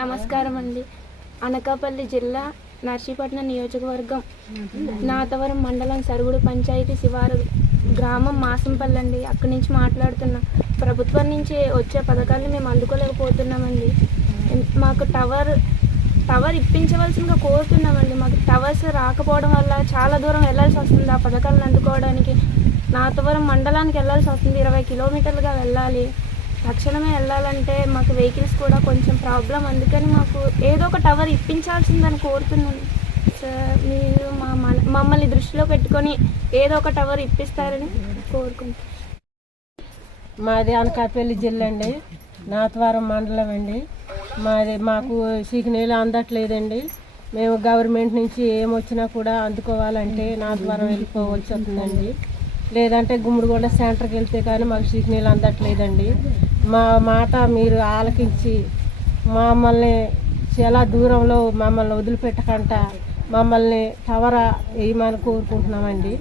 నమస్కారం అండి. అనకాపల్లి జిల్లా నర్సీపట్నం నియోజకవర్గం నాతవరం మండలం సరుగుడు పంచాయతీ శివారు గ్రామం మాసంపల్లి అండి. అక్కడి నుంచి మాట్లాడుతున్నాం. ప్రభుత్వం నుంచి వచ్చే పథకాలను మేము అందుకోలేకపోతున్నామండి. మాకు టవర్ ఇప్పించవలసిందిగా కోరుతున్నామండి. మాకు టవర్స్ రాకపోవడం వల్ల చాలా దూరం వెళ్ళాల్సి వస్తుంది. ఆ పథకాలను అందుకోవడానికి నాతవరం మండలానికి వెళ్ళాల్సి వస్తుంది. 20 కిలోమీటర్లుగా వెళ్ళాలి. తక్షణమే వెళ్ళాలంటే మాకు వెహికల్స్ కూడా కొంచెం ప్రాబ్లం. అందుకని మాకు ఏదో ఒక టవర్ ఇప్పించాల్సిందని కోరుతున్నాను సార్. మీరు మమ్మల్ని దృష్టిలో పెట్టుకొని ఏదో ఒక టవర్ ఇప్పిస్తారని కోరుకుంటున్నాను. మాది అనకాపల్లి జిల్లా అండి, నాతవరం మండలం అండి. మాకు నీళ్ళు అందట్లేదండి. మేము గవర్నమెంట్ నుంచి ఏమొచ్చినా కూడా అందుకోవాలంటే నాతవరం వెళ్ళిపోవలసి వస్తుందండి. లేదంటే గుమ్మడిగొండ సెంటర్కి వెళ్తే కానీ మాకు నీళ్ళు అందట్లేదండి. మా మాట మీరు ఆలకించి మమ్మల్ని చాలా దూరంలో మమ్మల్ని వదిలిపెట్టకుండా మమ్మల్ని టవర్ వేయమని కోరుకుంటున్నామండి.